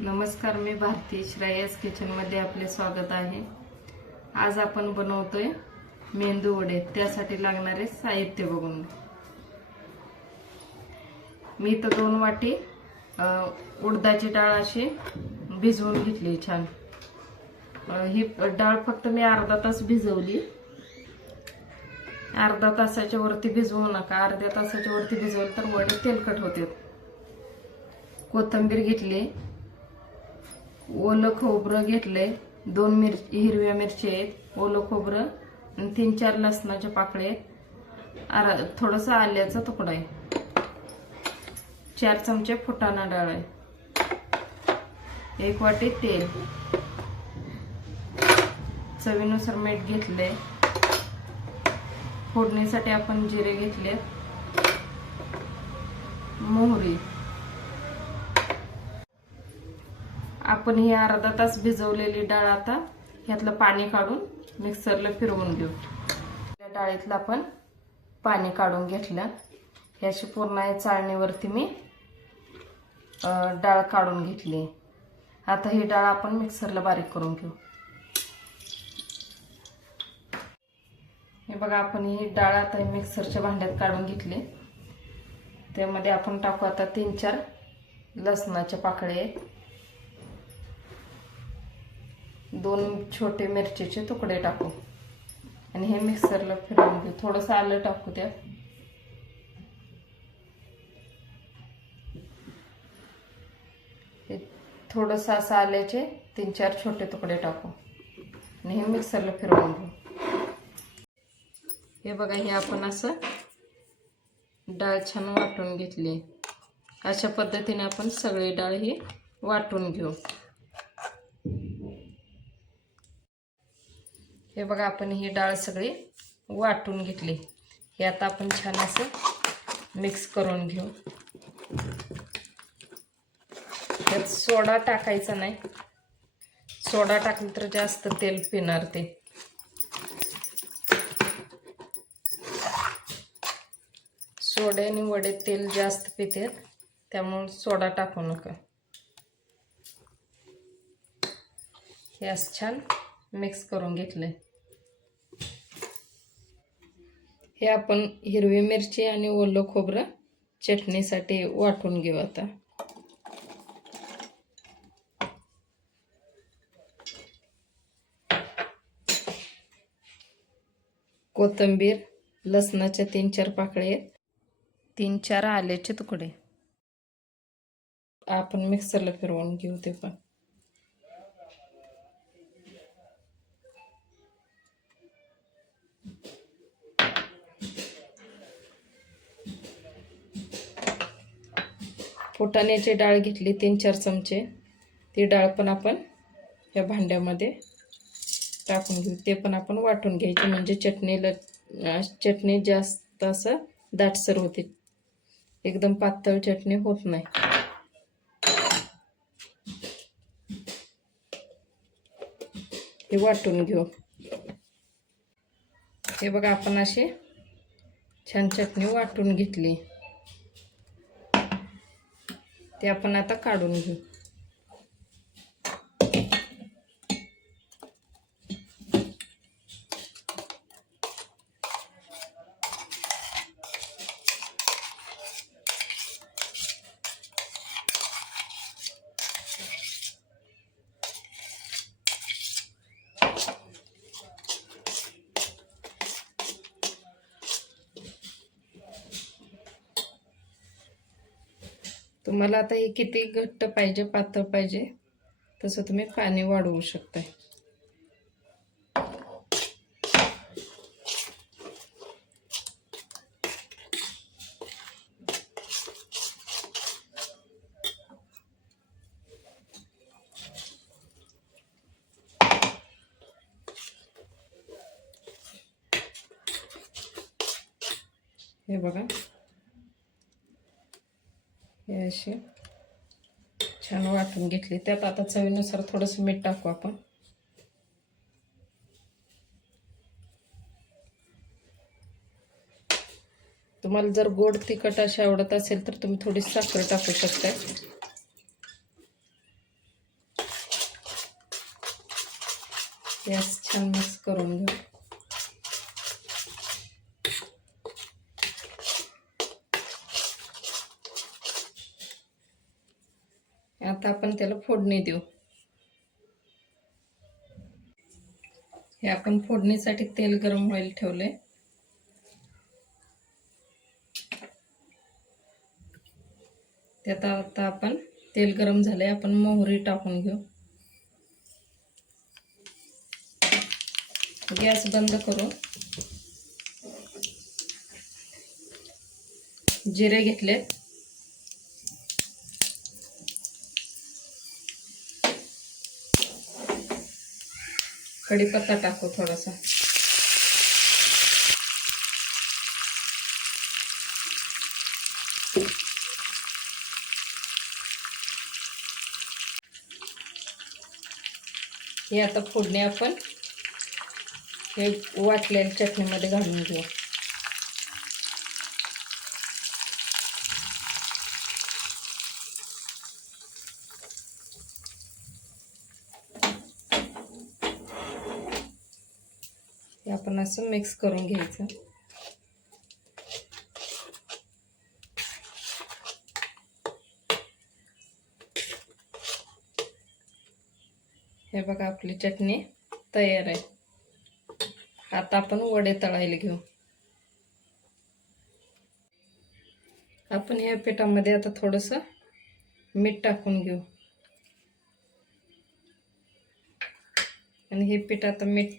नमस्कार मी भारती श्रेयस किचनमध्ये आपले स्वागत आहे. आज आपण बनवतोय मेंदू वडे. त्यासाठी लागणारे साहित्य बघून. मी तर दोन वाटी उडदाची डाळ अशी भिजवून घेतली छान. ही डाळ फक्त मी अर्धा तास भिजवली. अर्धा तासाच्या वरती भिजवू नका. अर्ध्या तासाच्या वरती भिजवलं तर वडे तेलकट होते कोथिंबीर घेतली. ओलं खोबरं घेतलंय. दोन मिरची हिरव्या मिरची आहेत. ओलं खोबरं आणि तीन चार लसणाच्या पाकळ्या आहेत. आरा थोडंसं आल्याचा तुकडा आहे. चार चमचे फुटाणा डाळ आहे. एक वाटी तेल. चवीनुसार मीठ घेतलंय. फोडणीसाठी आपण जिरे घेतले मोहरी. आपण ही अर्धा तास भिजवलेली डाळ आता ह्यातलं पाणी काढून मिक्सरला फिरवून घेऊ. त्या डाळीतलं आपण पाणी काढून घेतलं. ह्याची पूर्ण आहे चाळणीवरती मी डाळ काढून घेतली. आता ही डाळ आपण मिक्सरला बारीक करून घेऊ. हे बघा आपण ही डाळ आता मिक्सरच्या भांड्यात काढून घेतली. त्यामध्ये आपण टाकू आता तीन चार लसणाच्या पाकळे. आहेत दोन छोटे मिरचीचे तुकडे टाकू. आणि हे मिक्सरला फिरवून घेऊ. थोडंसं आलं टाकू त्यात हे थोडंसं असं आल्याचे तीन चार छोटे तुकडे टाकू. आणि हे मिक्सरला फिरवून घेऊ. हे बघा हे आपण असं डाळ छान वाटून घेतली अशा पद्धतीने आपण सगळी डाळ ही वाटून घेऊ. हे बघा आपण ही डाळ सगळी वाटून घेतली. हे आता आपण छान असं मिक्स करून घेऊ. त्यात सोडा टाकायचा नाही. सोडा टाकलं तर जास्त तेल पिणार ते. सोड्याने वडे तेल जास्त पितात त्यामुळे सोडा टाकू नका. हे असं छान मिक्स करून घेतले हे आपण हिरवी मिरची आणि ओलं खोबरं चटणीसाठी वाटून घेऊ आता. कोथिंबीर लसणाच्या तीन चार पाकळे तीन चार आल्याचे तुकडे. आपण मिक्सरला फिरवून घेऊ ते पण. फुटाण्याची डाळ घेतली तीन चार चमचे. ती डाळ पण आपण या भांड्यामध्ये टाकून घेऊ. ते पण आपण वाटून घ्यायचे. म्हणजे चटणीला चटणी जास्त असं दाटसर होते. एकदम पातळ चटणी होत नाही. हे वाटून घेऊ. हे बघा आपण अशी छान चटणी वाटून घेतली. ते आपण आता काढून घेऊ. तुम्हाला आता हे किती घट्ट पाहिजे पातळ पाहिजे तसं तुम्ही पाणी वाढवू शकताय. हे बघा. आहे अशी छान वाटून घेतली. त्यात आता चवीनुसार थोडंसं मीठ टाकू आपण. तुम्हाला जर गोड तिखट अशी आवडत असेल तर तुम्ही थोडी साखर टाकू शकता गॅस छान मिक्स करून घेऊ. आता आपण त्याला फोडणी देऊ. हे आपण फोडणीसाठी तेल गरम व्हायला ठेवले त्यात आता आपण तेल गरम झाले आपण मोहरी टाकून घेऊ. गॅस बंद करू. जिरे घेतलेत. कढीपत्ता टाकू थोडासा. हे आता फोडणी आपण हे वाटलेल्या चटणीमध्ये घालून घेऊ हे आपण असं मिक्स करून घ्यायचं. हे बघा आपली चटणी तयार आहे. आता आपण वडे तळायला घेऊ. आपण ह्या पिठामध्ये आता थोडंसं मीठ टाकून घेऊ. आणि हे पीठ आता मीठ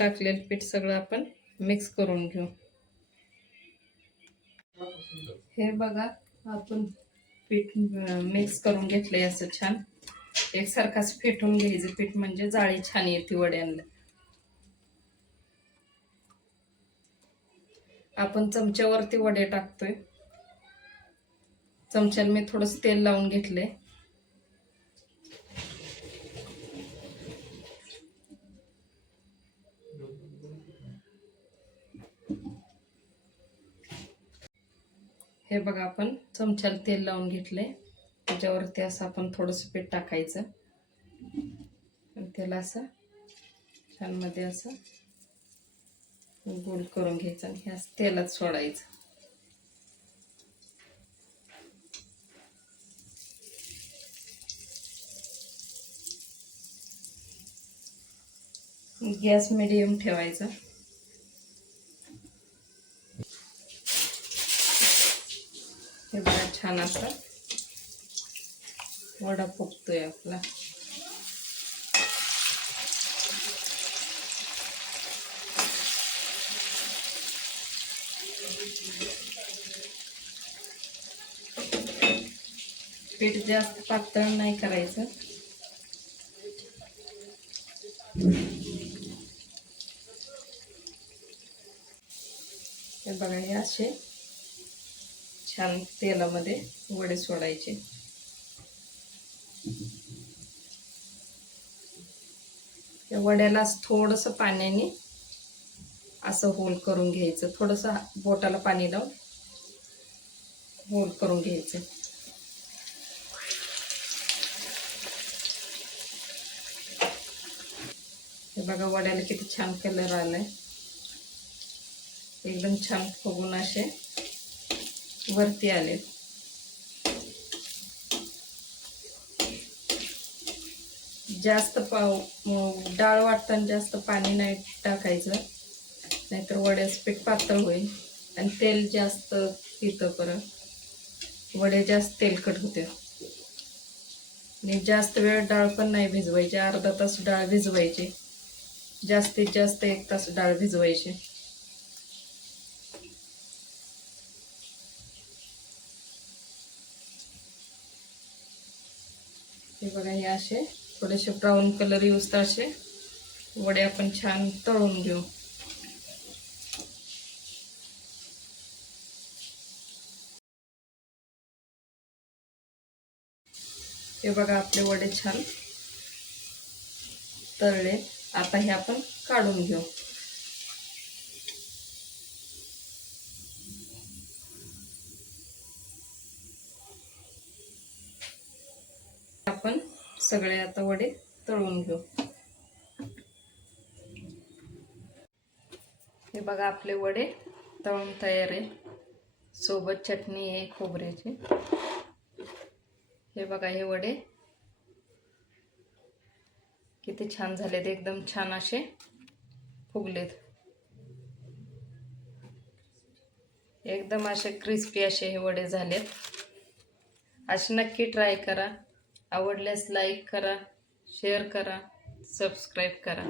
टाकलेलं पीठ सगळं आपण मिक्स करून घेऊ. हे बघा आपण पीठ मिक्स करून घेतलंय असं छान. एकसारखाच फेटून घ्यायचं पीठ म्हणजे जाळी छान येते वड्यांना आपण चमच्यावरती वडे टाकतोय. चमच्याला मी थोडंसं तेल लावून घेतलंय. हे बघा आपण चमच्याला तेल लावून घेतले त्याच्यावरती असं आपण थोडंसं पीठ टाकायचं. आणि त्याला असं छानमध्ये असं गोल करून घ्यायचं आणि ह्या तेलात सोडायचं. गॅस मिडियम ठेवायचा हे बघा छान असा वडा फुगतोय आपला. पीठ जास्त पातळ नाही करायचं. हे बघा हे असे छान तेलामध्ये वडे सोडायचे. त्या वड्याला थोडंसं पाण्याने असं होल करून घ्यायचं. थोडंसं बोटाला पाणी लावून होल करून घ्यायचं. हे बघा वड्याला किती छान कलर आलाय. एकदम छान फुगून असे. वरती आले. जास्त पाव डाळ वाटताना जास्त पाणी नाही टाकायचं. नाहीतर वड्याचं पीठ पातळ होईल आणि तेल जास्त पितं परत. वडे जास्त तेलकट होते आणि जास्त वेळ डाळ पण नाही भिजवायची. अर्धा तास डाळ भिजवायची. जास्तीत जास्त एक तास डाळ भिजवायची. हे बघा हे असे. थोडेसे ब्राऊन कलर यूज तर असे. वडे आपण छान तळून घेऊ. हे बघा आपले वडे छान तळले. आता हे आपण काढून घेऊ आपण सगळे आता वडे तळून घेऊ. हे बघा आपले वडे तळून तयार आहे. सोबत चटणी आहे खोबऱ्याची. हे बघा हे वडे. किती छान झालेत एकदम छान असे फुगलेत. एकदम असे क्रिस्पी असे हे वडे झालेत. असे नक्की ट्राय करा. आवडल्यास लाईक करा शेअर करा सबस्क्राईब करा.